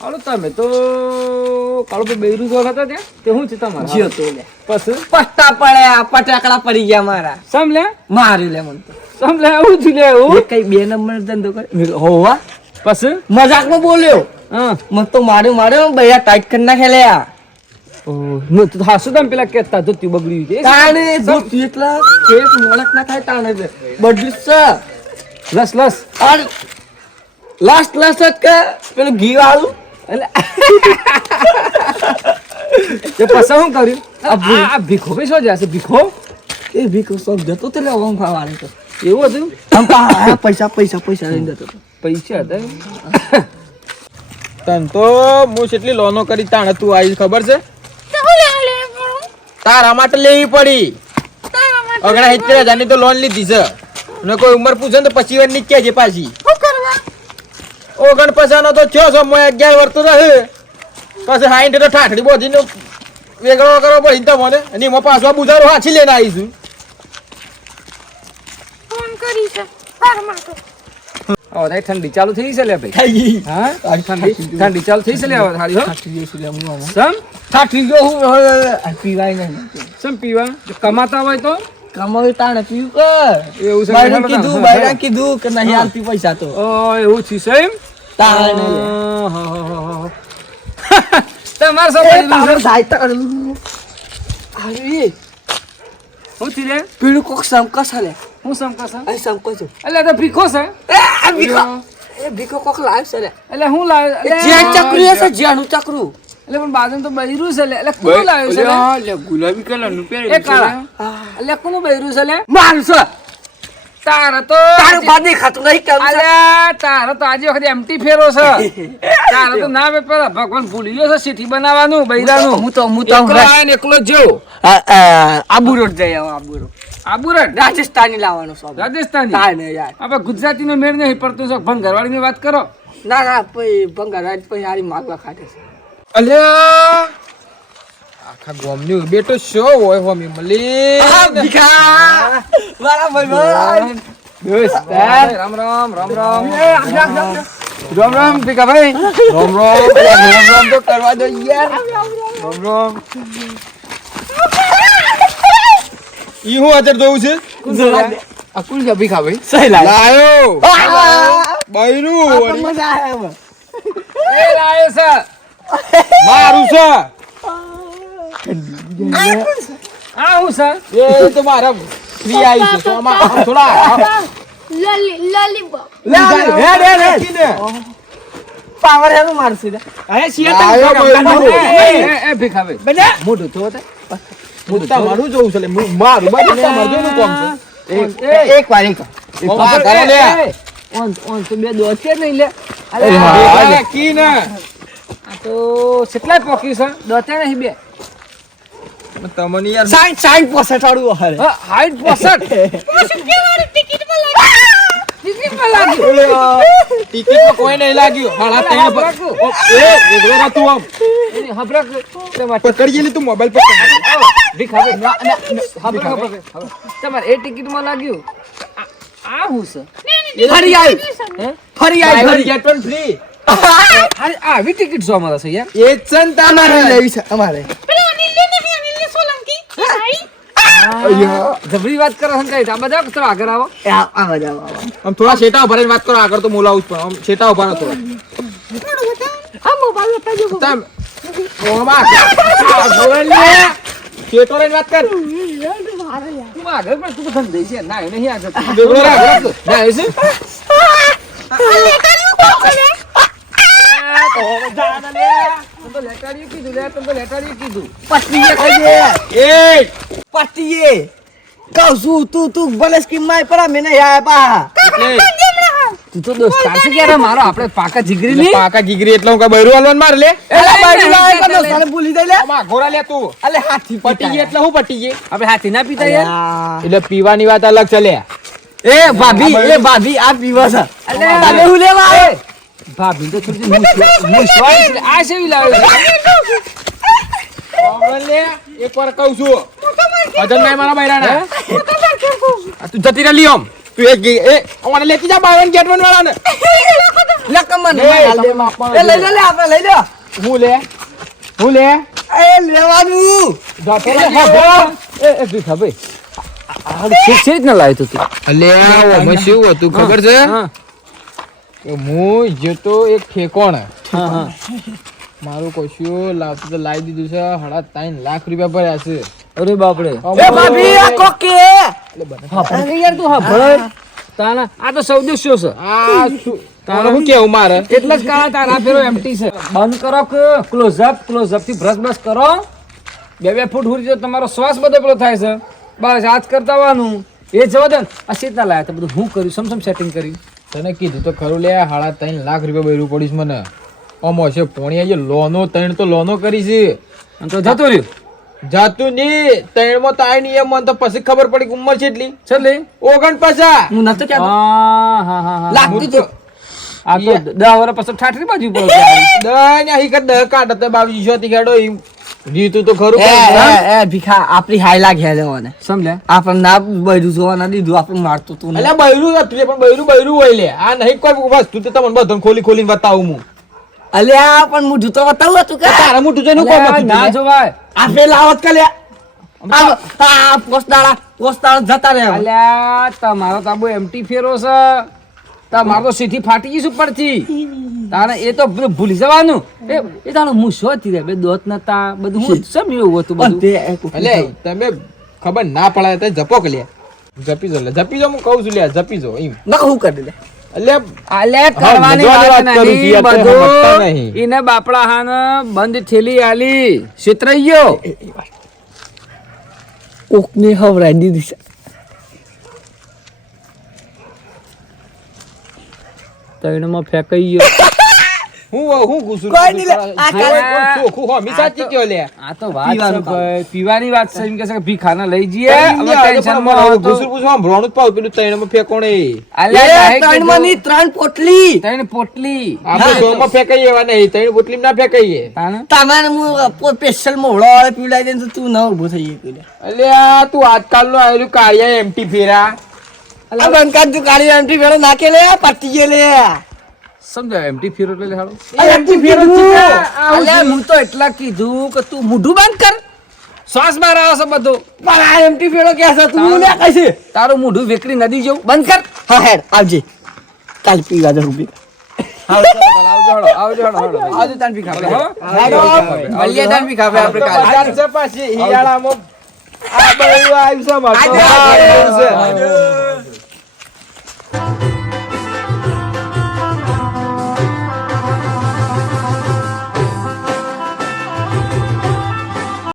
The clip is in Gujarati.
હાલો તમે તો કાળો બૈરું જો હતા ત્યાં? તે હું છે તમારે જીઓ તો લે. પછી? પટ્ટા પડ્યા પટાકડા પડી ગયા મારા. સમ લે? માર્યું લે મને તો. સમ લે આવું થયું લે હું કઈ બે નંબર ધંધો કરે હોવા. પછી? મજાકમાં બોલ્યો. હા. મને તો માર્યો માર્યું બૈરા ટાઈટ કરી નાખે લે આ હાસુ તમે પેલા કેતા તો તું બગડ્યું છે. તાણે જો તું એટલા કેસ મોળક ના થાય તાણે છે. બદલી છે. લસ લસ. અને લાસ્ટ લાસ્ટ જ કે પેલું ઘી વાળું. એટલે એ પછી શું કર્યું? આ ભીખો ભાઈ શું જશે ભીખો? એ ભીખો સબ જતો તો લે ઓમ ખાવાનું તો. એવું હતું? આમ પા- પૈસા પૈસા પૈસા લઈને જતો પૈસા હતા તન તો હું કેટલી લોનો કરી તાણ તું આવી ખબર છે? તારા માટે લેવી પડી. અગણા સિત્તેર હજારની તો લોન લીધી છે. અને કોઈ ઉંમર પૂછે ને તો પછી વાર નીકળે છે પાછી. ઓગણ પચાનો તો થયો છો મોય અગિયાર વર્ષ તો રહે. પછી હાઈટ તો ઠાઠડી બોધીને વેગળો કરો તો મને અને એમાં પાછો બુજારો હાથી લઈને આવીશું હવે ઠંડી ચાલુ થઈ છે લે ભાઈ. હા? ઠંડી ઠંડી ચાલુ થઈ છે લે હવે થાળી હો? સમ? ઠાઠી ગયો હું પીવાય નહીં. સમ પીવા? કમાતા હોય તો? કમાવી તાણે પીવું. એવું છે કીધું કીધું કે નહીં હાલતી પૈસા તો. ઓ એવું છે એમ તાણે. હા, હા, હા, હા. તમારે છે? લે? કોક હું છે? એટલે તો ભીખો છે? એ ભીખો. એ ભીખો કોક લાવ છે લે. એટલે હું લાવ્યો એ જ્યાં ચકરું જ્યાંનું એટલે પણ બાજુ તો બૈરું છે એટલે કોનું લાવ્યું છે ગુલાબી કલરનું એટલે કોનું બૈરું છે લે? મારું છે. તારા તો તારું બાદી ખાતું નહીં કેમ અલ્યા તારો તો આજે વખતે એમટી ફેરો છે. તારો તો ના બે ભગવાન ભૂલી ગયો છે સીઠી બનાવવાનું બૈરાનું. હું તો હું તો એકલો આયો ને એકલો જ આબુ રોડ જઈ આવો આબુ રોડ. આબુરટ રાજસ્થાની લાવવાનું છે રાજસ્થાની? તાને યાર. આપણે ગુજરાતી નો મેળ નહીં પડતો છે. ભંગરવાડી ની વાત કરો. ના ના પછી ભંગાર રાજ પછી હારી માગવા ખાતે છે. અલ્યા! આખા ગોમની બેટો શો હોય હોમી મળી ભીખા. મારા ભાઈ દોસ્તાર રામ રામ રામ રામ. રામ રામ ભીખા ભાઈ. રામ રામ રામ રામ તો કરવા દો યાર. રામ રામ ઈ હું અત્યારે દઉં છે? અકુલ ભીખા ભાઈ? સહી લાયો. આ બૈરું મજા આવે એમાં. એ લાયો મારું છે. આ હું સર એ તો મારા આવી છે તો આમાં આમ થોડા આમ લોલીપોપ હેડ, હેડ, હેડ. પાવર હેનું મારશે લે. લાયો. બૈરું. એ એ, એ ભી ખાવે મોઢું તો હું તમારું જોઉં છે મારું બાજુ તમારું જોઈનું કોમ છે. એક- એક વાર, એક વાર. કરો લે. ઓન ઓન તો બે દોત છે નહીં લે અરે કી ના આ તો કેટલા પોકી છે? દોતે નહીં બે. તમને યાર સાઈઠ સાઈઠ પોસઠ વાળું હરે હા હાઈટ પોસઠ ટિકિટમાં લાગ્યું? ટિકિટમાં કોઈ નહીં લાગ્યું. હાલા. ઓ, એ તું આમ. એની હબરક લે તું મોબાઈલ પકડ. ના હબરક હબરક તમારે એ ટિકિટમાં લાગ્યું? આ- હું છે? ફરી આવી હે? ફરી આઈ ફરી. one free. આ આવી ટિકિટ છો અમારા છે યાર? એ ચંતા અમારે લેવી છે અમારે પેલો અનિલ ને નહીં અનિલ ને સોલંકી ભાઈ અయ్యా. જબરી વાત કરો સંકાઈ કઈ? આ બધા થોડા આગળ આવો. આ- આવા જાવ આમ થોડા શેટા ઊભા વાત કરો આગળ તો મોલાવું પણ આમ શેટા ઊભા થોડા. આ મોબાઈલ બતાજો તમે ઓમાં શેટો રહીને વાત કર. તું આગળ પણ તું ધંધે છે. ના એ નહીં આગળ. વેગળો રાખ. ના એ છે તો લેટાડ્યું કીધું લે તો લેટાડ્યું કીધું. પછી એ પટ્ટીએ કહું છું તું તું ભલે સ્કીમમાં પરા મેં નહીં આયા તું તો દોસ્તાર છે કે મારો આપણે પાકા જીગરી ની પાકા જીગરી એટલે હું કઈ બૈરું હાલવાનું માર લે એલા લાવે નહીં, કદો નહીં. ભૂલી દે લે આમાં ઘોરા લે તું અલે હાથી પટી ગઈ એટલે હું પટી ગઈ આપણે હાથી ના પીતા યાર એટલે પીવાની વાત અલગ છે લે એ ભાભી એ ભાભી આ પીવા છે તમે હું લેવા આવે ભાભી તો થોડી છે આ સેવી લાવે છે હવે લે એક વાર કહું છું વજન નહીં મારા બૈરાના. તું જતી રહે લી આમ તું એક જી- એ ઓને લેતી જા બાવન ગેટ વન વાળાને લે કમન. એ, લઈ લે લે આપણે લઈ લે. હું લે? હું લે? એ લેવાનું. જાતો એ એ એ ને લાવ્યો તું અલ્યા ઓમાં શું હતું ખબર છે? હું. જતો એક ઠેકોણ. મારું કશું લાવતું તો લાવી દીધું છે. હડા ત્રણ લાખ રૂપિયા ભર્યા છે. અરે બાપરે. એ ભાભી આ કોકે અરે યાર તું હા ભળ તાના આ તો સૌદેશ્યો છે. આ શું? હું શું કેવું મારે? એટલે જ કાળા તારા ફેરો એમટી છે. બંધ કરો કે ક્લોઝ અપ ક્લોઝ અપથી બ્રશ બ્રશ કરો. બે બે ફૂટ હુરી જો તમારો શ્વાસ બધો પેલો થાય છે. બસ આજ કરતા વાનું એ જવા દે આ સીતા લાયા તો બધું હું કર્યું? સમ સમ સેટિંગ કર્યું તને કીધું તો ખરું લે હાડા ત્રણ લાખ રૂપિયા ભર્યું પડીશ મને. આમ હશે પોણી આજે લોનો ત્રણ તો લોનો કરી છે. અને તો જતો રહ્યું. જાતું ની ત્રણ તો આઈ નહીં એમ મને તો પછી ખબર પડી કે ઉંમર છે એટલી છેલ્લે? ઓગણ પચાસ હું નતો કે હા હા હા હા. લાગતું હતું. આ તો દસ વર્ષ પછી ઠાઠરી બાજુ પર દહ ને અહીં કે દહ કાઢ હતા બાવી જો થી ખેડો ઈ જીતું તો ખરું એ ભીખા આપણી હાઈ લાગે હે લેવાને. સમજ્યા? આપણને ના બૈરું જોવા ના દીધું આપણ મારતું તું એટલે બૈરું હતું પણ બૈરું બૈરું હોય લે. આ નહીં કોઈ વસ્તુ તો તમને બધું ખોલી ખોલીને બતાવું હું. અલ્યા પણ હું જૂતો બતાવું હતું કે? તારા જૂતો નું કોમ હતું? ના લે. આ આપણે લાવત કે લ્યા આ પોસ્ટાળા પોસ્ટાળા જતા રહે અલ્યા તમારો તાબો એમટી ફેરો છે. તમારો તો સીધી ફાટી ગઈ ઉપરથી. તારે એ તો ભૂલી જવાનું. એ એ તારો હું હતી રે બે દોત નતા બધું હું સમ એવું હતું બધું? તે એ કોક અલે તમે ખબર ના પડાય તો જપો કે લે. જપી જો લે. જપી જો હું કહું છું લે જપી જો એમ. ના હું કરી દે. ઈને બાપડા હાન બંધ થેલી આલી છેતરાઈ ગયો કોકને હવરાઈ દીધી છે તૈણમાં ફેંકાઈ ગયો હું હું ગુસુર કોઈ નહીં આ કાલે- ચોખ્ખું હો મી સાચી કયો લે. આ તો વાત છે પીવાનું ભાઈ. પીવાની વાત છે એમ કે છે કે ભીખાના લઈ જઈએ. હવે ટેન્શનમાં તો- ગુસુર ગુસુર સાંભળવાનું જ પાવ પેલું ત્રણમાં માં ફેકોણે અલે ત્રણ. માં ત્રણ પોટલી. ત્રણ પોટલી. આપણે હા, સોમાં ફેકાઈએ વા નહીં. ત્રણ પોટલી ના ફેકાઈએ. તમારે હું સ્પેશિયલ મોળો વાળો પીવડાવી દે તો તું ના ઊભો થઈ ગયો. અલ્યા તું આજકાલ નો આવેલું કાળિયા એમટી ફેરા. આ બંકાત તું કાળિયા એમટી ફેરા નાખે લે પટી ગયે લે. સમજાય એમટી ફેરો એટલે હાલો. એમટી ફેરો. અલ્યા હું તો એટલા કીધું કે તું મોઢું બંધ કર. શ્વાસ બહાર આવે છે બધો. પણ આ એમટી ફેરો કે છે? તું લે કઈ છે? તારું મોઢું વેકરી નદી જેવું. બંધ કર. હા હેડ આવજે. કાલ. પીવા જવું પી આવજો